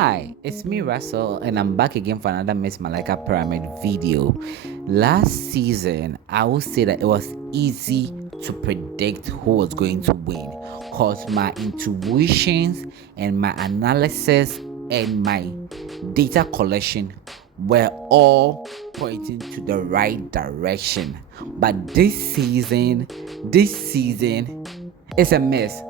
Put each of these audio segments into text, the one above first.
Hi, it's me Russell and I'm back again for another Miss Malaika Pyramid video. Last season, I would say that it was easy to predict who was going to win because my intuitions and my analysis and my data collection were all pointing to the right direction. But this season is a mess.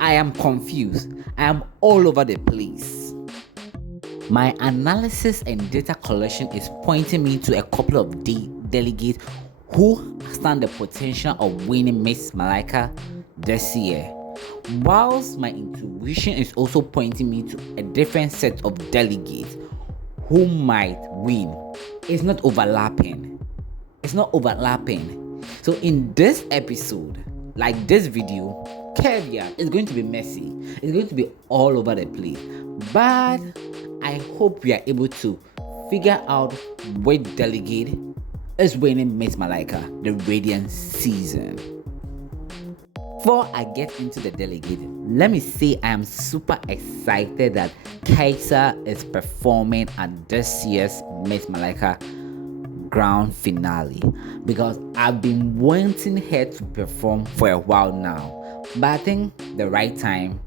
I am confused. I am all over the place. My analysis and data collection is pointing me to a couple of delegates who stand the potential of winning Miss Malaika this year. Whilst my intuition is also pointing me to a different set of delegates who might win. It's not overlapping. So in this episode, like this video, caveat is going to be messy. It's going to be all over the place. But I hope we are able to figure out which delegate is winning Miss Malaika, the Radiant season. Before I get into the delegate, let me say I am super excited that Kaisa is performing at this year's Miss Malaika grand finale because I've been wanting her to perform for a while now, but I think the right time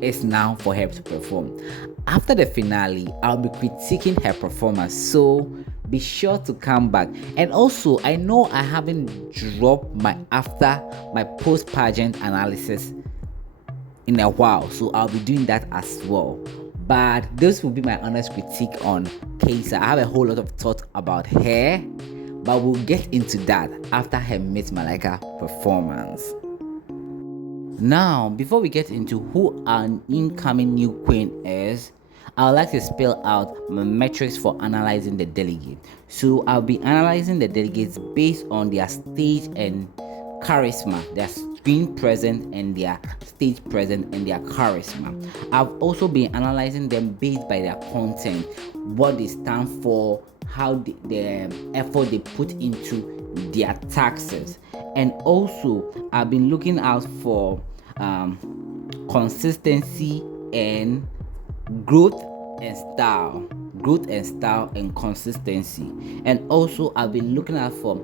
is now for her to perform. After the finale, I'll be critiquing her performance, so be sure to come back. And also, I know I haven't dropped my post pageant analysis in a while, so I'll be doing that as well. But this will be my honest critique on Kaisa. I have a whole lot of thought about her, but we'll get into that after her Miss Malaika performance. Now, before we get into who our incoming new queen is, I would like to spell out my metrics for analyzing the delegate. So I'll be analyzing the delegates based on their stage and charisma, their screen presence and their stage presence and their charisma. I've also been analyzing them based by their content, what they stand for, how the effort they put into their taxes, and also I've been looking out for consistency and growth and style and consistency. And also I've been looking out for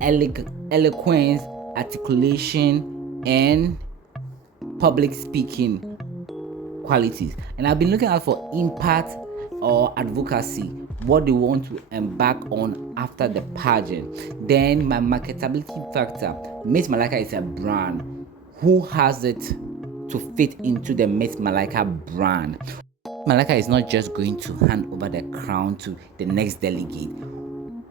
eloquence, articulation, and public speaking qualities. And I've been looking out for impact or advocacy, what they want to embark on after the pageant. Then my marketability factor. Miss Malaika is a brand. Who has it to fit into the Miss Malaika brand? Malaika is not just going to hand over the crown to the next delegate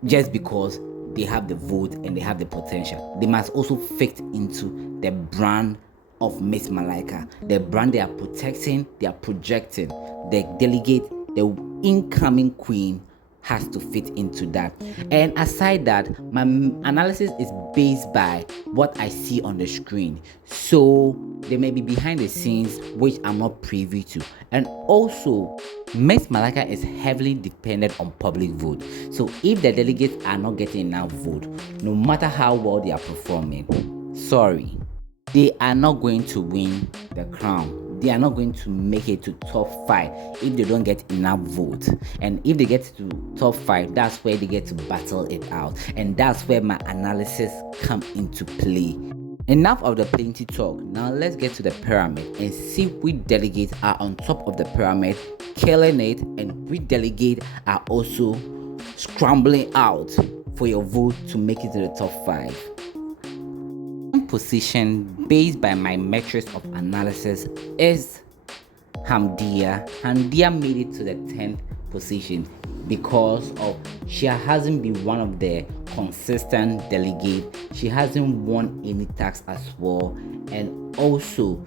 just because they have the vote and they have the potential. They must also fit into the brand of Miss Malaika, the brand they are protecting, they are projecting. The delegate, the incoming queen, has to fit into that. And aside that, my analysis is based by what I see on the screen. So there may be behind the scenes which I'm not privy to. And also, Miss Malaika is heavily dependent on public vote. So if the delegates are not getting enough vote, no matter how well they are performing, they are not going to win the crown. They are not going to make it to top 5 if they don't get enough votes. And if they get to top 5, that's where they get to battle it out. And that's where my analysis come into play. Enough of the plenty talk. Now let's get to the pyramid and see which delegates are on top of the pyramid, killing it, and which delegates are also scrambling out for your vote to make it to the top 5. Position based by my metrics of analysis is Hamdia. Hamdia made it to the 10th position because of she hasn't been one of the consistent delegates. She hasn't won any tax as well, and also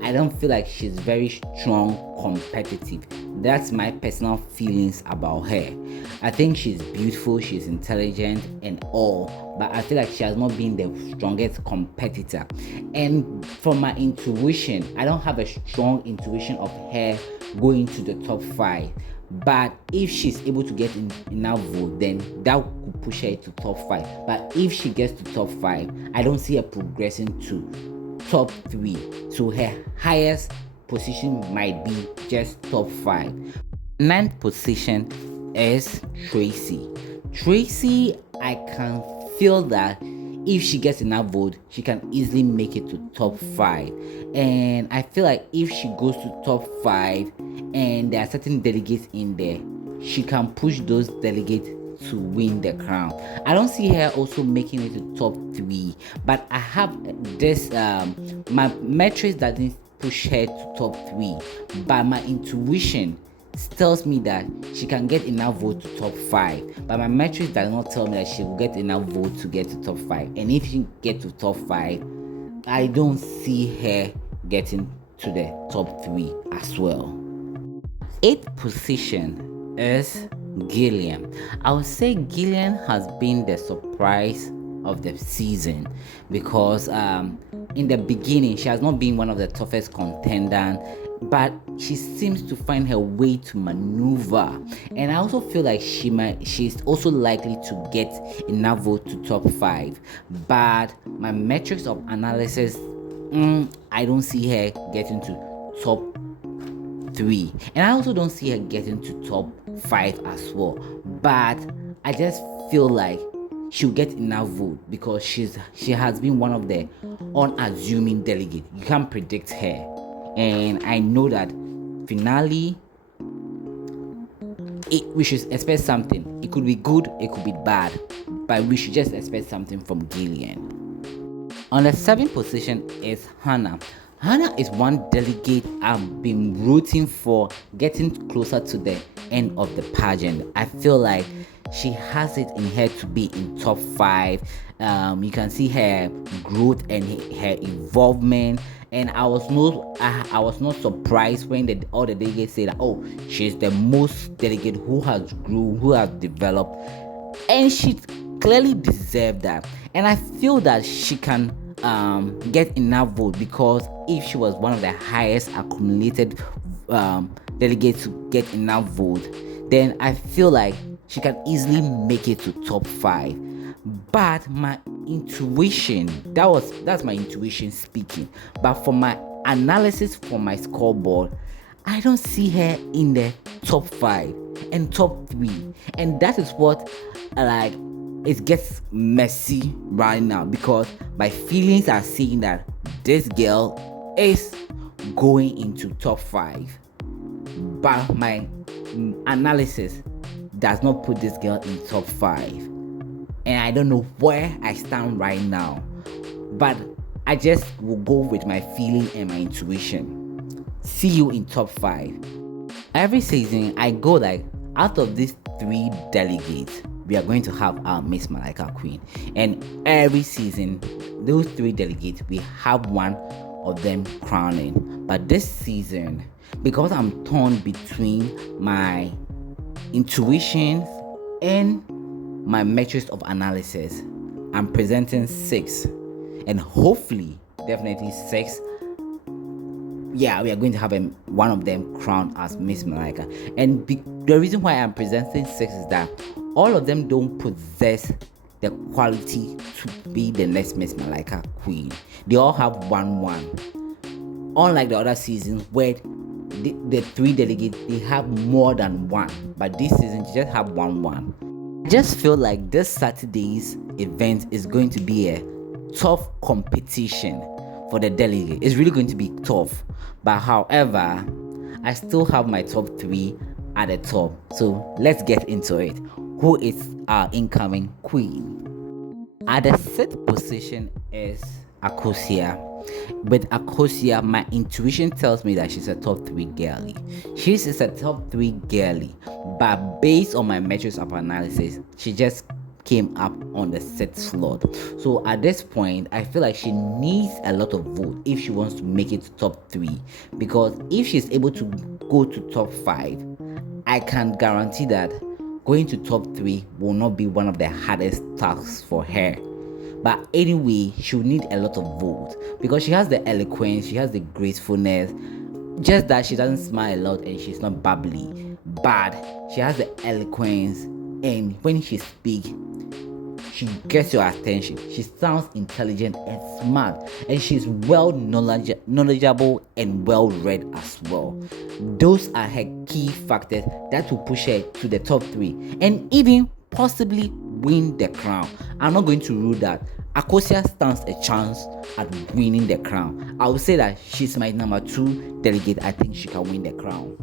I don't feel like she's very strong competitive. That's my personal feelings about her. I think she's beautiful, she's intelligent and all, but I feel like she has not been the strongest competitor. And from my intuition, I don't have a strong intuition of her going to the top 5. But if she's able to get enough vote, then that could push her to top 5. But if she gets to top 5, I don't see her progressing to top 3. So her highest position might be just top 5. Ninth position is Tracy. Tracy, I can feel that if she gets enough vote, she can easily make it to top 5. And I feel like if she goes to top 5 and there are certain delegates in there, she can push those delegates to win the crown. I don't see her also making it to top 3, but I have this my metrics doesn't push her to top 3, but my intuition tells me that she can get enough vote to top 5, but my metrics does not tell me that she will get enough vote to get to top 5. And if she get to top 5, I don't see her getting to the top 3 as well. 8th position is Gillian. I would say Gillian has been the surprise of the season because in the beginning she has not been one of the toughest contenders, but she seems to find her way to maneuver, and I also feel like she's also likely to get enough vote to top 5, but my metrics of analysis, I don't see her getting to top 3, and I also don't see her getting to top 5 as well, but I just feel like she'll get enough vote because she has been one of the unassuming delegates. You can't predict her, and I know that finale we should expect something. It could be good, it could be bad, but we should just expect something from Gillian. On the 7th position is Hannah. Hannah is one delegate I've been rooting for getting closer to the end of the pageant. I feel like she has it in her to be in top 5. You can see her growth and her involvement, and I was not surprised when all the delegates say that, oh, she's the most delegate who has grew, who has developed, and she clearly deserved that. And I feel that she can get enough vote, because if she was one of the highest accumulated delegates to get enough vote, then I feel like she can easily make it to top 5. But my intuition, that's my intuition speaking, but for my analysis for my scoreboard, I don't see her in the top 5 and top 3, and that is what it gets messy right now, because my feelings are saying that this girl is going into top 5, but my analysis does not put this girl in top 5, and I don't know where I stand right now, but I just will go with my feeling and my intuition. See you in top 5. Every season I go like, out of these 3 delegates, we are going to have our Miss Malaika Queen, and every season those 3 delegates, we have one of them crowning. But this season, because I'm torn between my intuitions and my metrics of analysis, I'm presenting 6, and hopefully definitely 6, we are going to have one of them crowned as Miss Malaika. And the reason why I'm presenting 6 is that all of them don't possess the quality to be the next Miss Malaika Queen. They all have 1-1. Unlike the other seasons where the 3 delegates, they have more than 1, but this season they just have 1-1. I just feel like this Saturday's event is going to be a tough competition for the delegate. It's really going to be tough, but however, I still have my top 3 at the top. So let's get into it. Who is our incoming queen? At the 6th position is Akosia. With Akosia, my intuition tells me that she's a top 3 girlie. She's a top 3 girlie, but based on my metrics of analysis, she just came up on the 6th slot. So at this point, I feel like she needs a lot of vote if she wants to make it to top 3, because if she's able to go to top 5, I can guarantee that going to top 3 will not be one of the hardest tasks for her. But anyway, she will need a lot of votes because she has the eloquence, she has the gracefulness, just that she doesn't smile a lot and she's not bubbly, but she has the eloquence, and when she speaks, she gets your attention. She sounds intelligent and smart, and she's well knowledgeable and well read as well. Those are her key factors that will push her to the top 3 and even possibly win the crown. I'm not going to rule that Akosia stands a chance at winning the crown. I would say that she's my number 2 delegate. I think she can win the crown.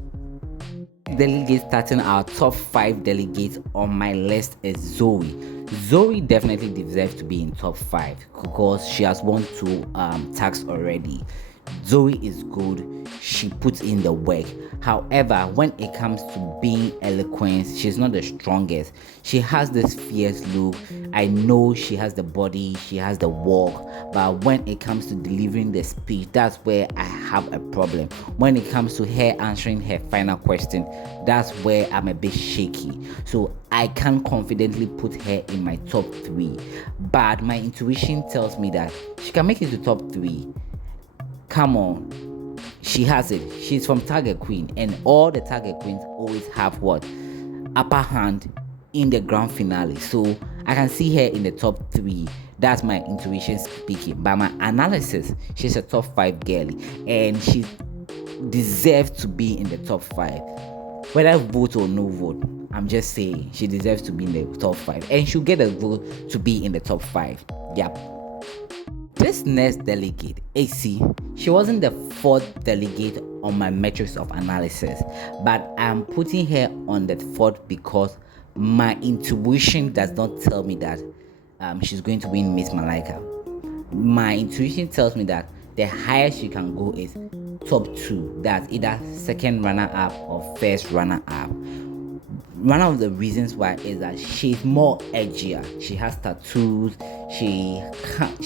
Delegate starting our top 5 delegates on my list is Zoe. Zoe definitely deserves to be in top 5 because she has won 2 tags already. Zoe is good. She puts in the work. However, when it comes to being eloquent, she's not the strongest. She has this fierce look. I know she has the body, she has the walk, but when it comes to delivering the speech, that's where I have a problem. When it comes to her answering her final question, that's where I'm a bit shaky. So I can't confidently put her in my top 3. But my intuition tells me that she can make it to top 3. Come on, she has it. She's from Target Queen, and all the Target Queens always have what? Upper hand in the grand finale. So I can see her in the top 3. That's my intuition speaking. By my analysis, she's a top 5 girlie, and she deserves to be in the top 5. Whether vote or no vote, I'm just saying she deserves to be in the top 5, and she'll get a vote to be in the top 5. Yep. This next delegate, AC, she wasn't the 4th delegate on my metrics of analysis, but I'm putting her on the 4th because my intuition does not tell me that she's going to win Miss Malaika. My intuition tells me that the highest she can go is top 2. That's either second runner-up or first runner-up. One of the reasons why is that she's more edgier. She has tattoos. She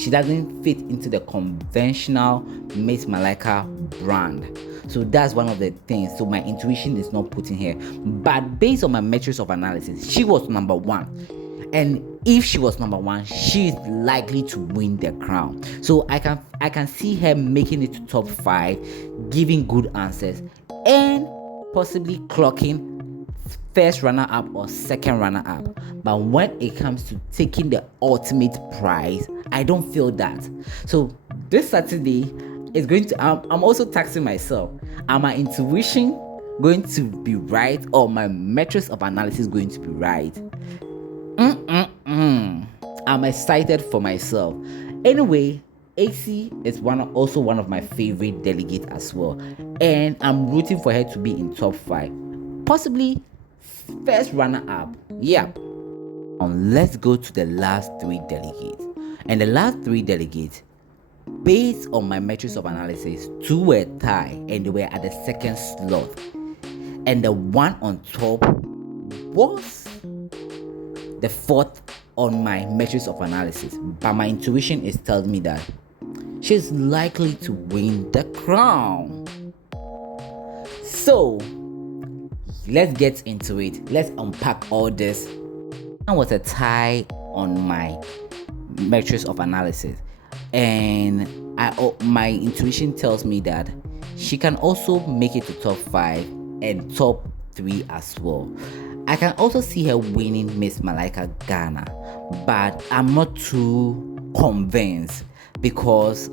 doesn't fit into the conventional Miss Malaika brand. So that's one of the things. So my intuition is not putting her. But based on my metrics of analysis, she was number 1. And if she was number 1, she's likely to win the crown. So I can see her making it to top 5, giving good answers, and possibly clocking first runner-up or second runner-up. But when it comes to taking the ultimate prize, I don't feel that. So this Saturday is going to I'm also taxing myself. Are my intuition going to be right, or my metrics of analysis going to be right? I'm excited for myself. Anyway, AC is also one of my favorite delegates as well, and I'm rooting for her to be in top 5, possibly first runner-up. Yeah. Let's go to the last 3 delegates. And the last 3 delegates, based on my metrics of analysis, 2 were tied and they were at the second slot. And the one on top was the 4th on my metrics of analysis. But my intuition is telling me that she's likely to win the crown. So let's get into it. Let's unpack all this. That was a tie on my metrics of analysis, and my intuition tells me that she can also make it to top 5 and top 3 as well. I can also see her winning Miss Malaika Ghana, but I'm not too convinced because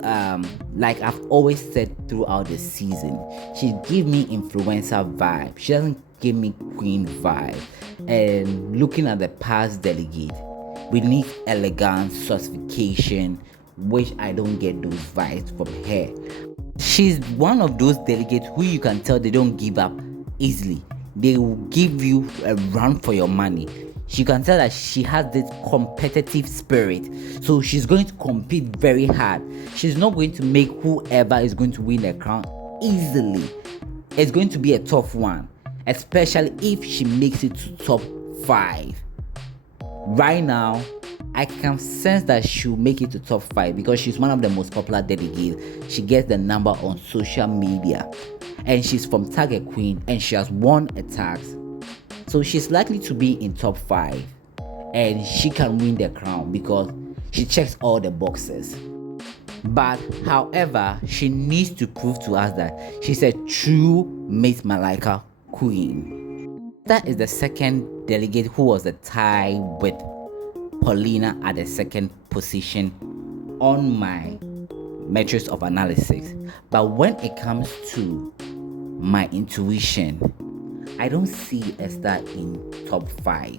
like I've always said throughout the season, she gives me influencer vibe. She doesn't give me queen vibe. And looking at the past delegate, we need elegance, sophistication, which I don't get those vibes from her. She's one of those delegates who you can tell they don't give up easily. They will give you a run for your money. You can tell that she has this competitive spirit, so she's going to compete very hard. She's not going to make whoever is going to win the crown easily. It's going to be a tough one, especially if she makes it to top 5. Right now, I can sense that she'll make it to top 5 because she's one of the most popular delegates. She gets the number on social media, and she's from Target Queen, and she has won a tax. So she's likely to be in top 5, and she can win the crown because she checks all the boxes. But however, she needs to prove to us that she's a true Miss Malaika Queen. That is the second delegate who was a tie with Paulina at the second position on my metrics of analysis. But when it comes to my intuition, I don't see Esther in top 5.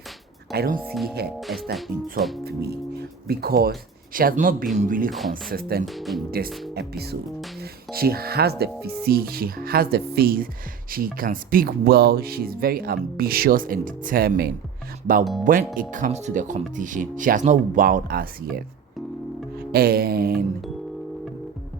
I don't see her Esther in top 3 because she has not been really consistent in this episode. She has the physique, she has the face, she can speak well, she's very ambitious and determined. But when it comes to the competition, she has not wowed us yet. And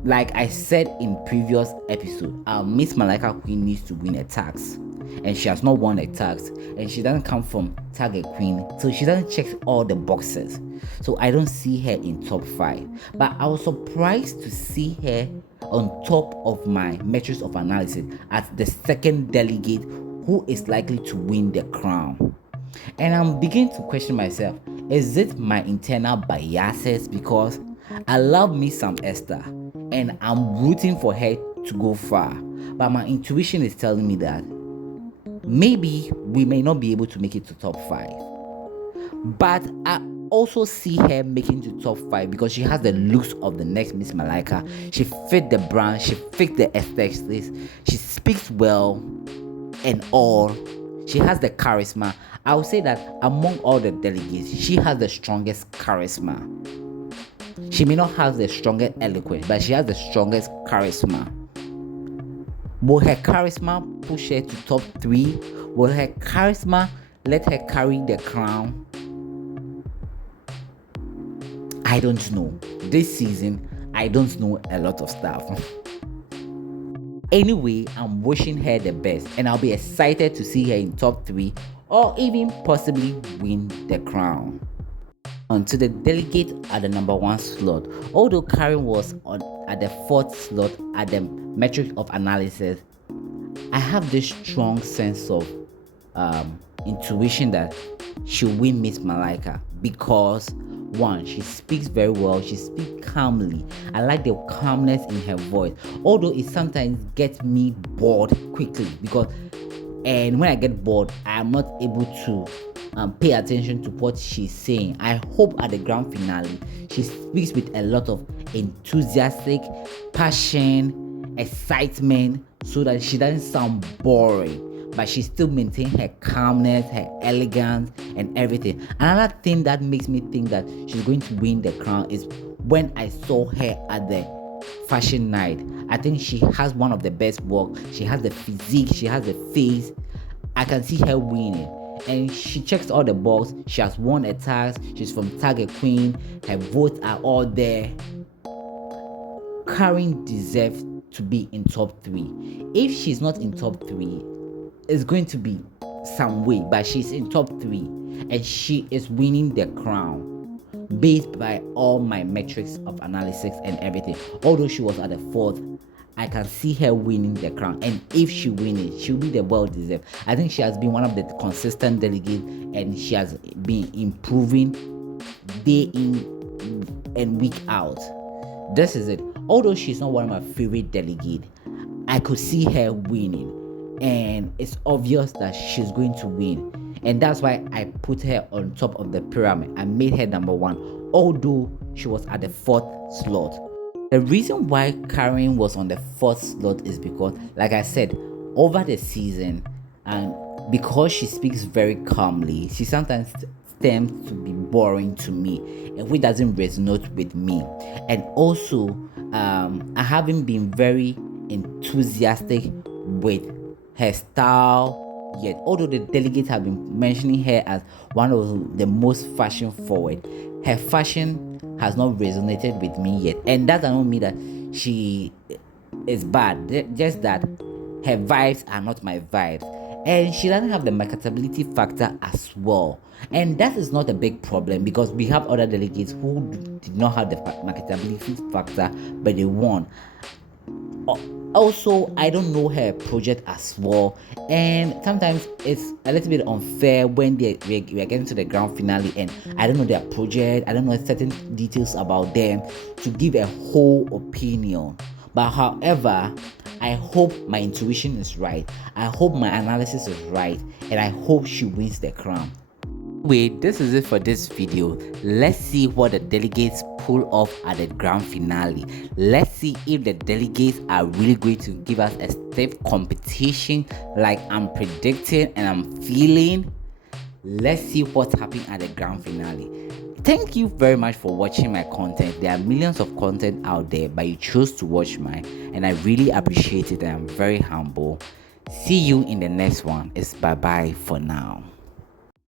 like I said in previous episode, our Miss Malaika Queen needs to win a tax, and she has not won a tax, and she doesn't come from Target Queen, so she doesn't check all the boxes. So I don't see her in top 5. But I was surprised to see her on top of my metrics of analysis as the second delegate who is likely to win the crown. And I'm beginning to question myself, is it my internal biases? Because I love me some Esther and I'm rooting for her to go far, but my intuition is telling me that maybe we may not be able to make it to top 5. But I also see her making to top 5 because she has the looks of the next Miss Malaika. She fit the brand, she fit the aesthetics, she speaks well and all. She has the charisma. I would say that among all the delegates, she has the strongest charisma. She may not have the strongest eloquence, but she has the strongest charisma. Will her charisma push her to top 3? Will her charisma let her carry the crown? I don't know. This season, I don't know a lot of stuff. Anyway, I'm wishing her the best, and I'll be excited to see her in top 3 or even possibly win the crown. On to the delegate at the number 1 slot. Although Karen was at the 4th slot at the metric of analysis, I have this strong sense of intuition that she'll win Miss Malaika because 1, she speaks very well, she speaks calmly. I like the calmness in her voice, although it sometimes gets me bored quickly because when I get bored, I am not able to pay attention to what she's saying. I hope at the grand finale she speaks with a lot of enthusiastic passion, excitement, so that she doesn't sound boring, but she still maintains her calmness, her elegance and everything. Another thing that makes me think that she's going to win the crown is when I saw her at the fashion night. I think she has one of the best work. She has the physique, she has the face. I can see her winning, and she checks all the boxes. She has won a tax, she's from Target Queen, her votes are all there. Karen deserves to be in top 3. If she's not in top 3, it's going to be some way, but she's in top 3 and she is winning the crown based by all my metrics of analysis and everything. Although she was at the 4th, I can see her winning the crown, and if she wins it, she'll be the well-deserved. I think she has been one of the consistent delegates, and she has been improving day in and week out. This is it. Although she's not one of my favorite delegates, I could see her winning, and it's obvious that she's going to win, and that's why I put her on top of the pyramid. I made her number 1, although she was at the 4th slot. The reason why Karen was on the 4th slot is because, like I said, over the season, and because she speaks very calmly, she sometimes tends to be boring to me, and which doesn't resonate with me. And also, I haven't been very enthusiastic with her style yet. Although the delegates have been mentioning her as one of the most fashion forward, her fashion has not resonated with me yet, and that doesn't mean that she is bad, just that her vibes are not my vibes, and she doesn't have the marketability factor as well, and that is not a big problem because we have other delegates who did not have the marketability factor but they won. Also, I don't know her project as well, and sometimes it's a little bit unfair when we are getting to the grand finale and I don't know their project, I don't know certain details about them to give a whole opinion. But however, I hope my intuition is right, I hope my analysis is right, and I hope she wins the crown. Anyway, this is it for this video. Let's see what the delegates pull off at the grand finale. Let's see if the delegates are really going to give us a stiff competition like I'm predicting and I'm feeling. Let's see what's happening at the grand finale. Thank you very much for watching my content. There are millions of content out there, but you chose to watch mine, and I really appreciate it, and I'm very humble. See you in the next one. It's bye bye for now.